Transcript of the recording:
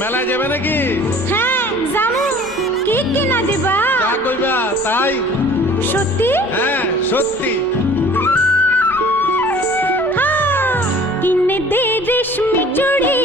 মেলায় যাবে নাকি? হ্যাঁ যাবো। কি কিনা দিবা? যা কইবা তাই। সত্যি? হ্যাঁ সত্যি। হ্যাঁ, কিনে দে রেশমি চুড়ি